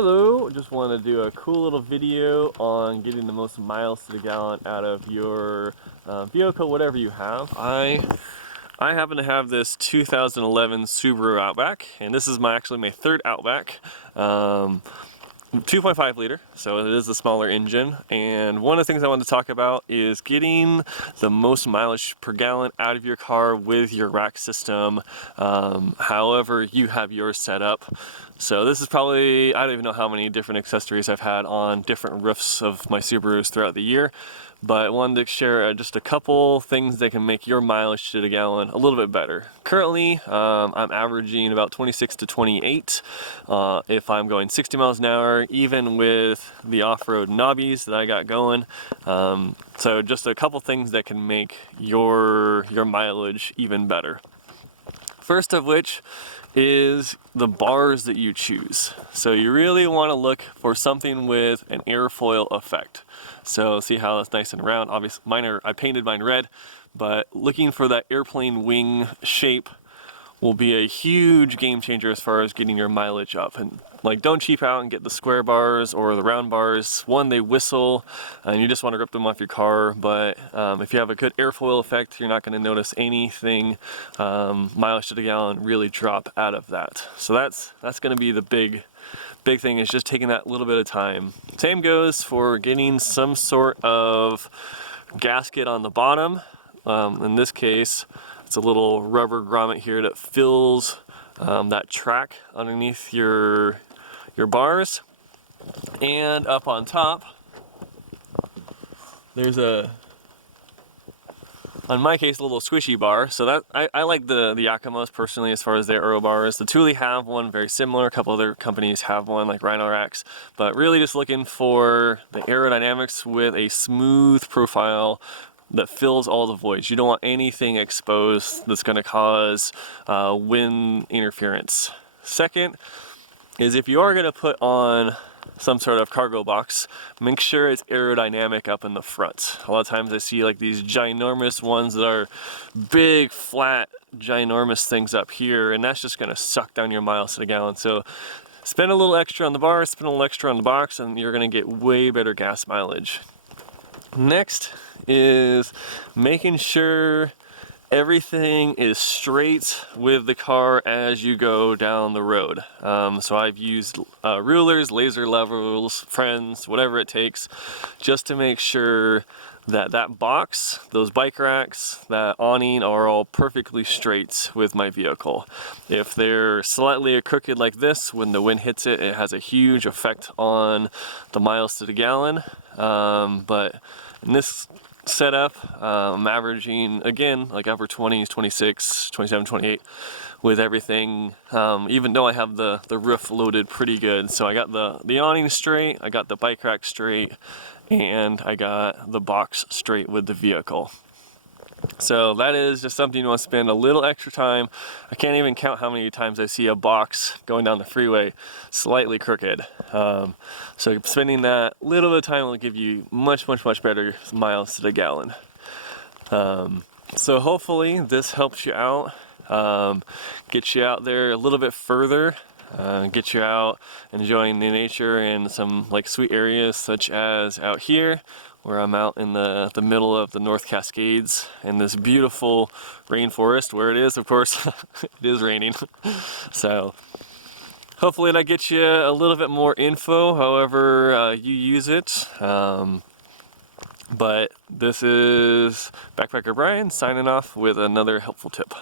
Hello, just want to do a cool little video on getting the most miles to the gallon out of your vehicle, whatever you have. I happen to have this 2011 Subaru Outback, and this is actually my third Outback. 2.5 liter, so it is the smaller engine, and one of the things I want to talk about is getting the most mileage per gallon out of your car with your rack system, however you have yours set up. So this is probably, I don't even know how many different accessories I've had on different roofs of my Subarus throughout the year, but I wanted to share just a couple things that can make your mileage to the gallon a little bit better. Currently, I'm averaging about 26 to 28 if I'm going 60 miles an hour, even with the off-road knobbies that I got going. So just a couple things that can make your mileage even better. First of which is the bars that you choose. So you really want to look for something with an airfoil effect. So see how it's nice and round. Obviously I painted mine red, but looking for that airplane wing shape will be a huge game changer as far as getting your mileage up. And like, don't cheap out and get the square bars or the round bars. One, they whistle and you just want to rip them off your car, but if you have a good airfoil effect, you're not going to notice anything mileage to the gallon really drop out of that. So that's going to be the big thing, is just taking that little bit of time. Same goes for getting some sort of gasket on the bottom. In this case, it's a little rubber grommet here that fills that track underneath your bars. And up on top, there's on my case, a little squishy bar. So that I like the Yakimas personally as far as their aero bars. The Thule have one very similar. A couple other companies have one like Rhino Racks. But really just looking for the aerodynamics with a smooth profile that fills all the voids. You don't want anything exposed that's going to cause wind interference. Second is, if you are going to put on some sort of cargo box, make sure it's aerodynamic up in the front. A lot of times I see like these ginormous ones that are big, flat, ginormous things up here, and that's just going to suck down your miles to the gallon. So spend a little extra on the bar, spend a little extra on the box, and you're going to get way better gas mileage. Next is making sure everything is straight with the car as you go down the road. So I've used rulers, laser levels, friends, whatever it takes, just to make sure that that box, those bike racks, that awning are all perfectly straight with my vehicle. If they're slightly crooked like this, when the wind hits it, it has a huge effect on the miles to the gallon. But in this setup, I'm averaging, again, like upper 20s, 26, 27, 28 with everything, even though I have the roof loaded pretty good. So I got the awning straight, I got the bike rack straight, and I got the box straight with the vehicle. So that is just something you want to spend a little extra time. I can't even count how many times I see a box going down the freeway slightly crooked. So spending that little bit of time will give you much better miles to the gallon. So hopefully this helps you out, get you out there a little bit further, get you out enjoying the nature in some like sweet areas, such as out here where I'm out in the middle of the North Cascades in this beautiful rainforest, where it is, of course, it is raining. So hopefully that gets you a little bit more info, however you use it. But this is Backpacker Brian signing off with another helpful tip.